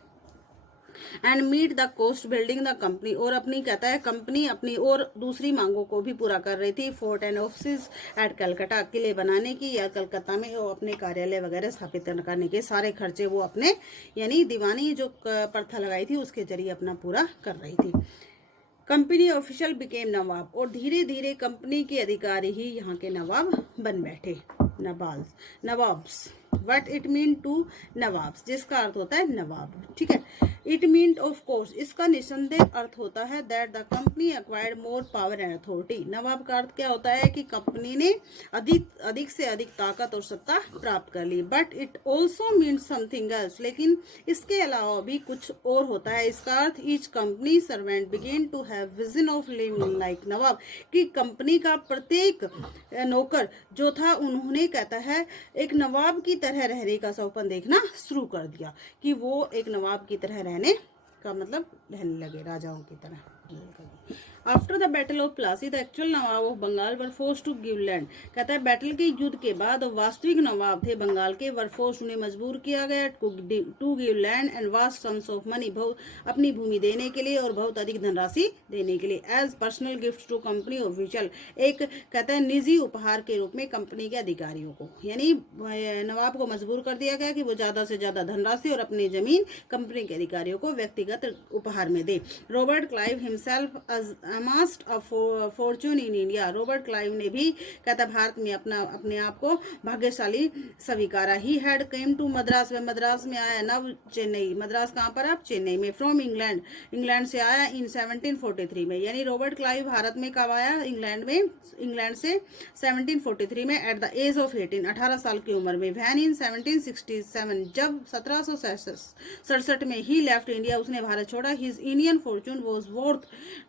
and meet the cost building the company, और अपनी कहता है कंपनी अपनी और दूसरी मांगों को भी पूरा कर रही थी। Fort and office at Calcutta, किले बनाने की या कलकत्ता में वो अपने कार्यालय वगैरह स्थापित करने के सारे खर्चे वो अपने यानी दीवानी जो प्रथा लगाई थी उसके जरिए अपना पूरा कर रही थी। कंपनी ऑफिशियल बिकेम नवाब, और धीरे धीरे कंपनी के अधिकारी ही यहाँ के नवाब बन बैठे। Nawabs, what it mean to nawabs, जिसका अर्थ होता है नवाब, ठीक है। इट मीन ऑफ कोर्स, इसका निसंदेह अर्थ होता है that the company acquired more power and authority. नवाब का अर्थ क्या होता है कि कंपनी ने अधिक से अधिक ताकत और सत्ता प्राप्त कर ली। But it also means something else, लेकिन इसके अलावा भी कुछ और होता है। इसका अर्थ each company servant begin to have vision of living like nawab, कि कंपनी का प्रत्येक नौकर जो था उन्होंने कहता है एक नवाब की तरह रहने का सपना देखना शुरू कर दिया, कि वो एक नवाब की तरह रहने का मतलब रहने लगे, राजाओं की तरह। After the battle of Plassey the actual nawab of Bengal were force to give land, कहता है बैटल के युद्ध के बाद वास्तविक नवाब थे बंगाल के वर फोर्स, उन्हें मजबूर किया गया to give land and vast sums of money, बहुत अपनी भूमि देने के लिए और बहुत अधिक धनराशि देने के लिए। As personal gift to company official, एक कहता है निजी उपहार के रूप में कंपनी के अधिकारियों को, यानी नवाब को मजबूर कर दिया गया कि वो ज्यादा से ज्यादा धनराशि और अपनी जमीन कंपनी के अधिकारियों को व्यक्तिगत उपहार में दे। Robert Clive himself amassed a fortune in India, Robert Clive ने भी कहता भारत में अपने आप को भाग्यशाली स्वीकारा। He had came to Madras, वह मद्रास में आया, नव चेन्नई, मद्रास कहाँ पर आप चेन्नई में। फ्रॉम इंग्लैंड से आया इन 1743 में, यानी रॉबर्ट क्लाइव भारत में कब आया, इंग्लैंड से 1743 में एट द एज ऑफ 18 साल की उम्र में। वैन इन 1767, जब 1767 में ही लेफ्ट इंडिया, उसने भारत छोड़ा। His Indian Fortune was worth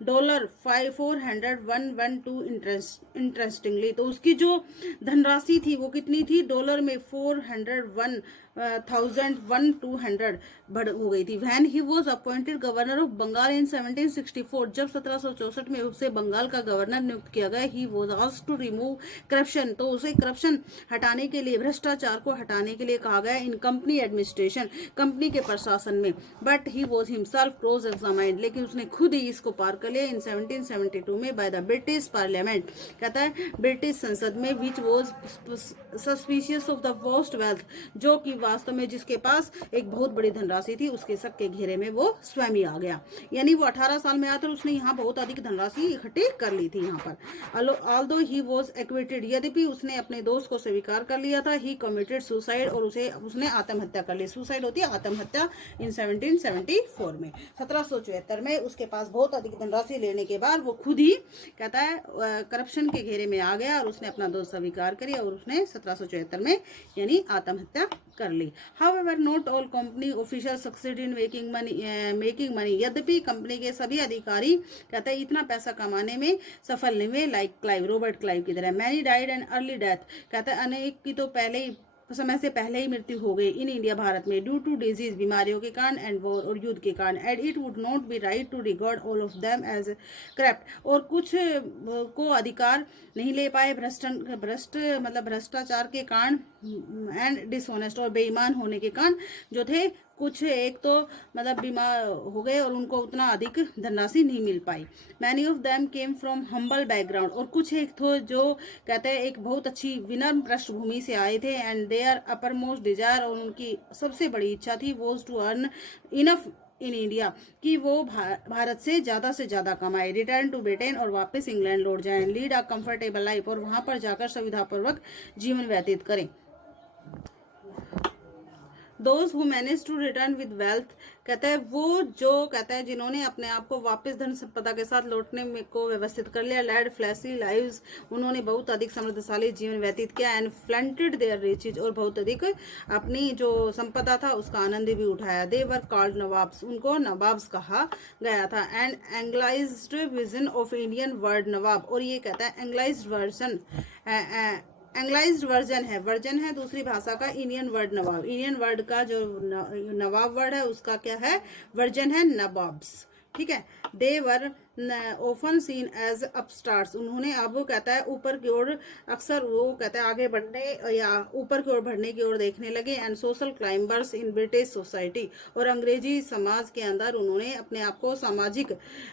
$40112 interestingly, तो उसकी जो धनराशि थी वो कितनी थी, डॉलर में 401 11,200 बढ़ हो गई थी। When he was appointed governor of Bengal in 1764, जब 1764 में उसे बंगाल का गवर्नर नियुक्त किया गया। He was asked to remove corruption, तो उसे करप्शन हटाने के लिए, भ्रष्टाचार को हटाने के लिए कहा गया इन कंपनी एडमिनिस्ट्रेशन, कंपनी के प्रशासन में। But he was himself cross examined, लेकिन उसने खुद ही इसको पार कर लिया इन 1772 में बाय द ब्रिटिश पार्लियामेंट, कहता है ब्रिटिश संसद में, which was suspicious of the vast wealth, जो कि वास्तव में जिसके पास एक बहुत बड़ी धनराशि थी, उसके शक के घेरे में वो स्वयं ही आ गया। यानी वो 18 साल में आया था, उसने यहाँ बहुत अधिक धनराशि इकट्ठी कर ली थी यहाँ पर। ऑल्दो ही वॉज एक्विटेड, यद्यपि उसने अपने दोस्त को स्वीकार कर लिया था। ही कमिटेड सुसाइड, और उसने आत्महत्या कर ली। सुसाइड होती है आत्महत्या, इन 1774 में, 1774 में उसके पास बहुत अधिक धनराशि लेने के बाद वो खुद ही कहता है करप्शन के घेरे में आ गया और उसने अपना दोस्त स्वीकार करी और उसने 1774 में यानी आत्महत्या कर ली। However not all company official succeed in making money, यद्यपि कंपनी के सभी अधिकारी कहते हैं इतना पैसा कमाने में सफल नहीं हुए, लाइक क्लाइव, रॉबर्ट क्लाइव की तरह। Many died and early death, कहते हैं अनेक की तो पहले ही समय से पहले ही मृत्यु हो गई इन इंडिया, भारत में, ड्यू टू डिजीज, बीमारियों के कारण, एंड वॉर, और युद्ध के कारण। And it would not be right to regard all of them as corrupt, और कुछ को अधिकार नहीं ले पाए भ्रष्ट मतलब भ्रष्टाचार के कारण, एंड डिसऑनेस्ट, और बेईमान होने के कारण जो थे कुछ एक तो मतलब बीमार हो गए और उनको उतना अधिक धनराशि नहीं मिल पाई। Many of them came from humble background, और कुछ एक तो जो कहते हैं एक बहुत अच्छी विनम्र पृष्ठभूमि से आए थे। And their upper most desire, और उनकी सबसे बड़ी इच्छा थी, was to earn enough in India, कि वो भारत से ज्यादा कमाए, रिटर्न टू ब्रिटेन, और वापस इंग्लैंड लौट जाएं, लीड अ कंफर्टेबल लाइफ, और वहां पर जाकर सुविधापूर्वक जीवन व्यतीत करें। Those who manage to return with wealth, कहता है वो जो कहता है जिन्होंने अपने आप को वापस धन संपदा के साथ लौटने में को व्यवस्थित कर लिया, लैड फ्लैसी लाइव्स, उन्होंने बहुत अधिक समृद्धशाली जीवन व्यतीत किया, एंड फ्लंटेड देयर रिचेज, और बहुत अधिक अपनी जो संपदा था उसका आनंद भी उठाया। दे वर कॉल्ड नवाब्स, उनको नवाब्स कहा गया था। And anglicised version of Indian word nawab, और ये कहता है एंग्लाइज्ड वर्जन, एंग्लाइज्ड वर्जन है दूसरी भाषा का इंडियन वर्ड नवाब। इंडियन वर्ड का जो नवाब वर्ड है उसका क्या है, वर्जन है नवाब्स, ठीक है। दे वर ओफन सीन एज अपस्टार्ट्स, उन्होंने अब कहता है ऊपर की ओर अक्सर वो कहता है आगे बढ़ने या ऊपर की ओर बढ़ने की ओर देखने लगे। And social climbers in British society, और अंग्रेजी समाज के अंदर उन्होंने अपने आप को सामाजिक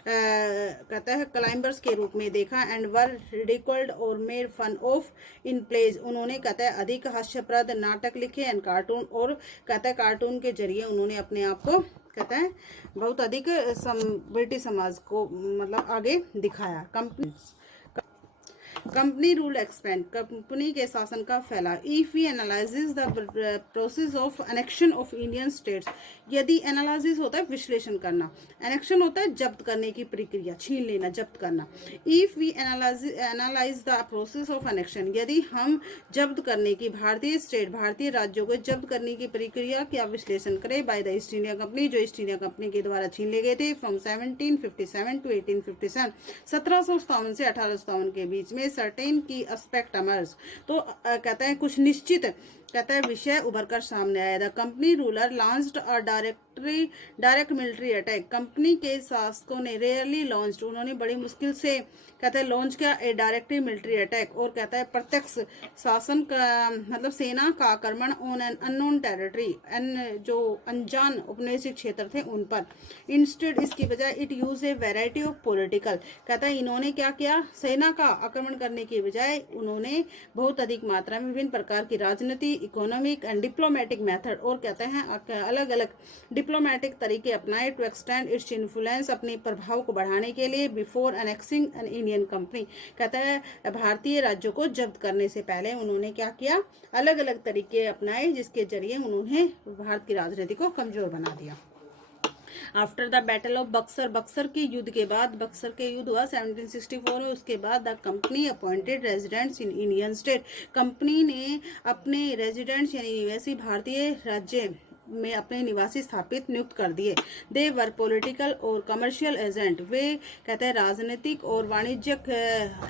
कहता है क्लाइंबर्स के रूप में देखा। एंड वर रिडिकल्ड और made fun of in plays, उन्होंने कहता है अधिक हास्यप्रद नाटक लिखे, एंड कार्टून, और कहता है कार्टून के जरिए उन्होंने अपने आप को कहता है बहुत अधिक ब्रिटिश समाज को मतलब आगे दिखाया। कंपनी रूल एक्सपेंड, कंपनी के शासन का फैला। If we analyses the process of annexation of Indian states, यदि एनालिसिस होता है विश्लेषण करना, एनेक्शन होता है जब्त करने की प्रक्रिया, छीन लेना, जब्त करना। If we analyse the process of annexation, यदि हम जब्त करने की भारतीय राज्यों को जब्त करने की प्रक्रिया का विश्लेषण करें by the East India company, जो ईस्ट इंडिया कंपनी के द्वारा छीन ले गए थे फ्रॉम 1757 टू 1857, 1757 से 1857 के बीच में सर्टेन की एस्पेक्ट अमर्स, तो कहता है कुछ निश्चित कहता है विषय उभर कर सामने आया। The company ruler launched a direct military attack, company के शासकों ने रेयरली लॉन्च्ड, उन्होंने बड़ी मुश्किल से कहता है लॉन्च किया ए डायरेक्ट मिलिट्री अटैक, और कहता है प्रत्यक्ष शासन का मतलब सेना का आक्रमण ऑन एन अननोन टेरिटरी, जो अनजान उपनिवेशित क्षेत्र थे उन पर। इंस्टेड, इसकी बजाय it use a variety of political, कहता है इन्होंने क्या किया, सेना का आक्रमण करने की बजाय उन्होंने बहुत अधिक मात्रा में विभिन्न प्रकार की राजनीति, इकोनॉमिक एंड डिप्लोमेटिक मेथड, और कहते हैं अलग अलग डिप्लोमेटिक तरीके अपनाए टू एक्सटेंड इट्स इन्फ्लुएंस, अपने प्रभाव को बढ़ाने के लिए। Before annexing an Indian company, कहता है भारतीय राज्यों को जब्त करने से पहले उन्होंने क्या किया, अलग अलग तरीके अपनाए जिसके जरिए उन्होंने भारत की राजनीति को कमजोर बना दिया। After the battle of Buxar, Buxar के युद्ध के बाद, बक्सर के युद्ध हुआ 1764 में, उसके बाद the company appointed residents in Indian state, company ने अपने रेजिडेंट्स यानी निवासी भारतीय राज्य में अपने निवासी स्थापित नियुक्त कर दिए। दे वर पॉलिटिकल और कमर्शियल एजेंट, वे कहते हैं राजनीतिक और वाणिज्यिक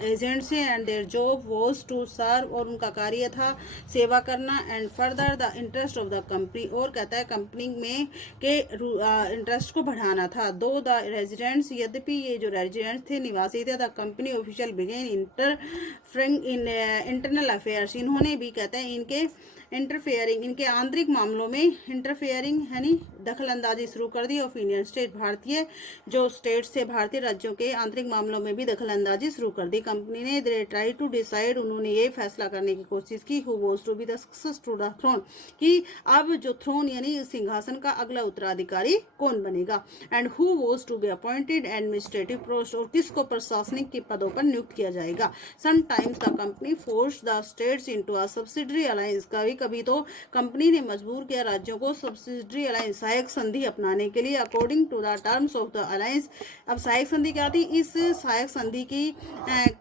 एजेंट से, and their job was to serve, और उनका कार्य था सेवा करना, and further the interest of the company, और कहता है कंपनी में के इंटरेस्ट को बढ़ाना था। दो द रेजिडेंट्स, यद्यपि ये जो रेजिडेंट्स थे, निवासी थे, the company official began interfering in internal affairs, इन्होंने भी कहते हैं इनके इंटरफेयरिंग, इनके आंतरिक मामलों में इंटरफेयरिंग यानी दखल अंदाजी शुरू कर दी ऑफ इंडियन स्टेट, भारतीय जो स्टेट्स थे, भारतीय राज्यों के आंतरिक मामलों में भी दखल अंदाजी शुरू कर दी। कंपनी ने दे ट्राई टू डिसाइड, उन्होंने ये फैसला करने की कोशिश की, who was to be the success to the throne, कि अब जो थ्रोन यानी सिंहासन का अगला उत्तराधिकारी कौन बनेगा, and who was to be appointed administrative post, और किसको प्रशासनिक के पदों पर नियुक्त किया जाएगा। Sometimes the company force the states into a subsidiary alliance, कभी तो कंपनी ने मजबूर किया राज्यों को सब्सिडरी अलायंस, सहायक संधि अपनाने के लिए, according to the terms of the alliance. अब सहायक संधि क्या थी? इस सहायक संधि की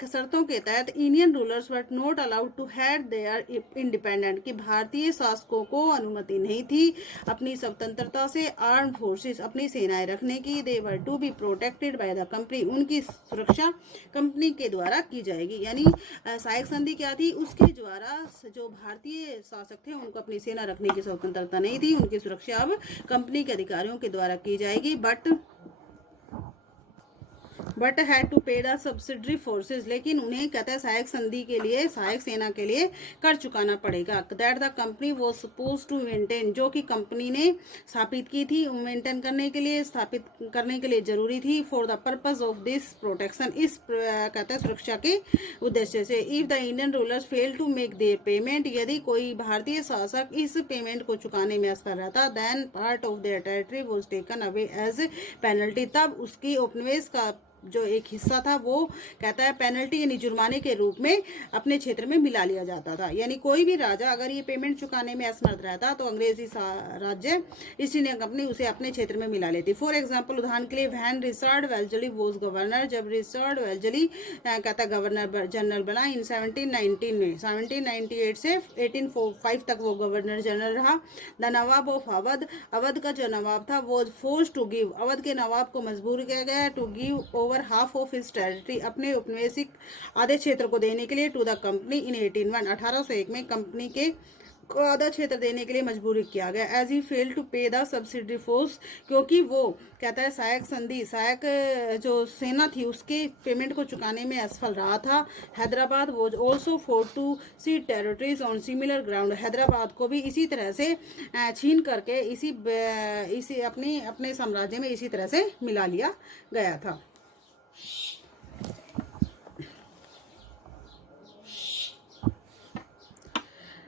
शर्तों के तहत Indian rulers were not allowed to had their independent, कि भारतीय शासकों को अनुमति नहीं थी अपनी स्वतंत्रता से आर्म्ड फोर्सेस, अपनी सेनाएं रखने की। They were to be protected by the company, उनकी सुरक्षा कंपनी के द्वारा की जाएगी। यानी सहायक संधि क्या थी? उसके द्वारा जो भारतीय शासक थे उनको अपनी सेना रखने की स्वतंत्रता नहीं थी, उनकी सुरक्षा अब कंपनी के अधिकारियों के द्वारा की जाएगी। बट हैड टू पे द सब्सिडरी फोर्सेज, लेकिन उन्हें कहता है सहायक संधि के लिए, सहायक सेना के लिए कर चुकाना पड़ेगा। That the company was suppose to maintain, जो कि कंपनी ने स्थापित की थी, मेंटेन करने के लिए, स्थापित करने के लिए जरूरी थी। For the purpose of this protection, इस कहता है सुरक्षा के उद्देश्य से। If the Indian rulers fail to make their payment, यदि कोई भारतीय शासक इस पेमेंट को चुकाने में असफल रहता, then part of their territory was taken away as penalty, तब उसकी उपनिवेश का जो एक हिस्सा था वो कहता है पेनल्टी यानी जुर्माने के रूप में अपने क्षेत्र में मिला लिया जाता था। यानी कोई भी राजा अगर ये पेमेंट चुकाने में असमर्थ रहता तो अंग्रेजी राज्य ईस्ट इंडिया कंपनी उसे अपने क्षेत्र में मिला लेती। फॉर एग्जांपल, उदाहरण के लिए, व्हेन रिचर्ड वेल्जली वॉज गवर्नर, जब रिचर्ड वेल्जली कहता गवर्नर जनरल बना इन 1719 में, 1798 से 1805 तक वो गवर्नर जनरल रहा। द नवाब ऑफ अवध, अवध का जो नवाब था, वो फोर्स टू गिव, अवध के नवाब को मजबूर किया गया to give over half of his territory, अपने उपनिवेशिक आधे क्षेत्र को देने के लिए, टू द कंपनी इन 1801 में कंपनी के को आधा क्षेत्र देने के लिए मजबूर किया गया। एज ही फेल टू पे द सब्सिडरी फोर्स, क्योंकि वो कहता है सहायक संधि, सहायक जो सेना थी उसके पेमेंट को चुकाने में असफल रहा था। Hyderabad was also force to cede territories on similar ground, Hyderabad को भी इसी तरह से छीन करके इसी अपने साम्राज्य में इसी तरह से मिला लिया गया था।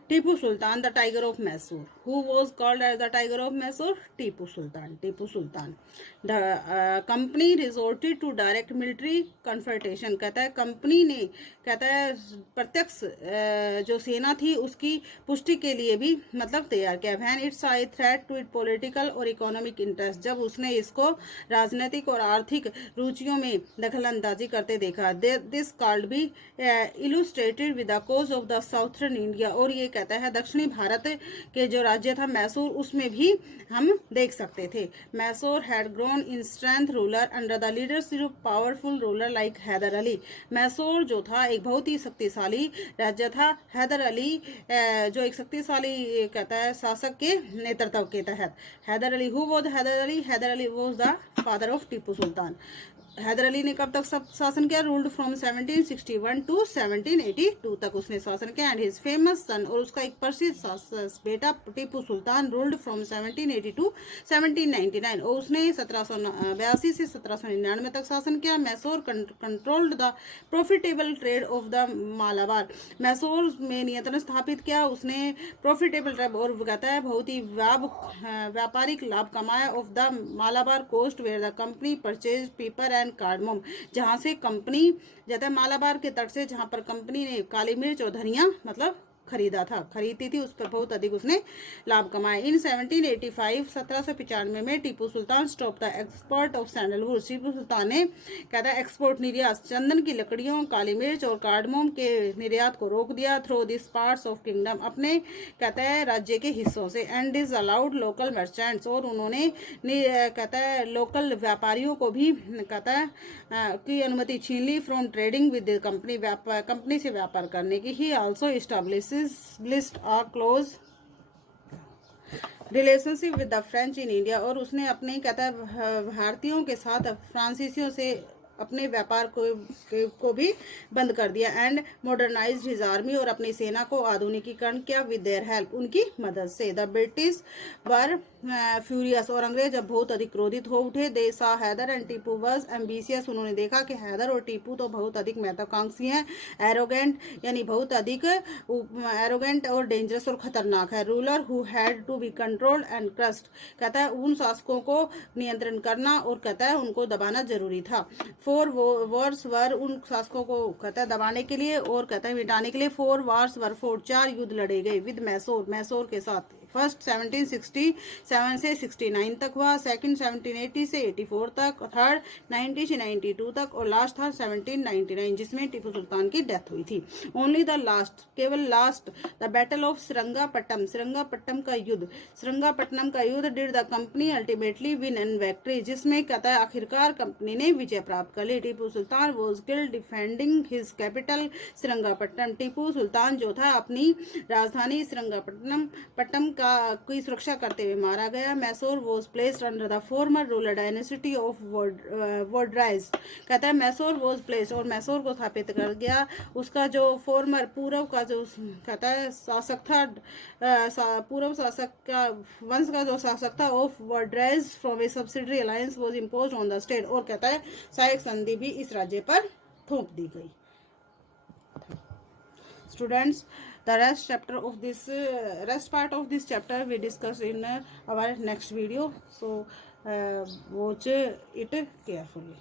Tipu Sultan, the tiger of Mysore. Who was called as the tiger of Mysore? Tipu Sultan. Tipu Sultan. The company resorted to direct military confrontation. कहता है कंपनी ने कहता है प्रत्यक्ष जो सेना थी उसकी पुष्टि के लिए भी मतलब तैयार किया। When it saw a threat to its political और economic interest, जब उसने इसको राजनीतिक और आर्थिक रुचियों में दखल अंदाजी करते देखा। This called be illustrated with the cause of the southern India, और ये कहता है दक्षिणी भारत के जो राज्य था मैसूर, उसमें भी हम देख सकते थे। Mysore had grown in strength ruler under the leadership of powerful ruler like Haidar Ali. Mysore जो था एक बहुत ही शक्तिशाली राज्य था, हैदर अली जो एक शक्तिशाली कहता है शासक के नेतृत्व के तहत। Hyder Ali, who was Hyder Ali? Hyder Ali was the father of Tipu Sultan. Hyder Ali ने कब तक सब शासन किया? रूल्ड फ्रॉम 1761 टू 1782 तक उसने शासन किया। एंड हिज फेमस सन, और उसका एक प्रसिद्ध बेटा Tipu Sultan ruled from 1780 to 1799, और उसने 1782 से 1799 तक शासन किया। Mysore controlled the profitable trade off the Malabar, Mysore में नियंत्रण स्थापित किया उसने प्रॉफिटेबल ट्रेड, और कहता है बहुत ही व्यापारिक लाभ कमाया of the Malabar coast where the company purchase pepper cardamom, जहां से कंपनी जाता है मालाबार के तट से, जहां पर कंपनी ने काली मिर्च और धनिया मतलब खरीदा था, खरीदी थी, उस पर बहुत अधिक उसने लाभ कमाए। इन 1785 1795 में Tipu Sultan stop the export of sandalwood. Tipu Sultan ने कहता है एक्सपोर्ट निर्यात चंदन की लकड़ियों, काली मिर्च और कार्डमोम के निर्यात को रोक दिया। Through this parts of kingdom, अपने कहता है राज्य के हिस्सों से। And is allowed local merchants, और उन्होंने कहता है लोकल व्यापारियों को भी कहता है की अनुमति छीन ली from trading with company, company से व्यापार करने की। He also established a close relationship with the French in India, और उसने अपने कहता है भारतीयों के साथ फ्रांसीसियों से अपने व्यापार को भी बंद कर दिया। एंड मॉडर्नाइज्ड हिज आर्मी, और अपनी सेना को आधुनिकीकरण किया विद देयर हेल्प, उनकी मदद से। द ब्रिटिश वर फ्यूरियस, और अंग्रेज अब बहुत अधिक क्रोधित हो उठे। They saw Haidar and Tipu was ambitious, उन्होंने देखा कि हैदर और टीपू तो बहुत अधिक महत्वाकांक्षी हैं। एरोगेंट यानी बहुत अधिक एरोगेंट और डेंजरस और खतरनाक है। Ruler who had to be controlled and crushed, कहता है उन शासकों को नियंत्रण करना और कहता है उनको दबाना जरूरी था। 4 वॉर्स वर, उन शासकों को कहता है दबाने के लिए और कहता है मिटाने के लिए 4 वॉर्स वर फोर्ट, 4 युद्ध लड़े गए विद मैसूर, मैसूर के साथ। फर्स्ट 1767 से 69 तक हुआ, सेकंड 1780 से 84 तक, थर्ड 90 से 92 तक, और लास्ट था 1799 जिसमें टीपू सुल्तान की डेथ हुई थी। ओनली द लास्ट, केवल last, the battle of Seringapatam, Seringapatam का युद्ध, श्रृंगापट्टनम का युद्ध did the company ultimately win an victory, जिसमें कहता है आखिरकार कंपनी ने विजय प्राप्त कर ली। Tipu Sultan was killed defending his capital Srirangapatnam, Tipu Sultan जो था अपनी राजधानी श्रृंगापट्टनम की सुरक्षा करते हुए मारा गया। Mysore was placed under the former ruler dynasty of Wodeyars, कहता है मैसूर वॉज प्लेस्ड, और मैसूर को स्थापित कर गया उसका जो फॉर्मर पूर्व का जो कहता है शासक था, पूर्व शासक का वंश का जो शासक था of Wodeyars from a subsidiary alliance was imposed on the state, और कहता है सहायक संधि भी इस राज्य पर थोप दी गई। Students, the rest part of this chapter we discuss in our next video, so watch it carefully.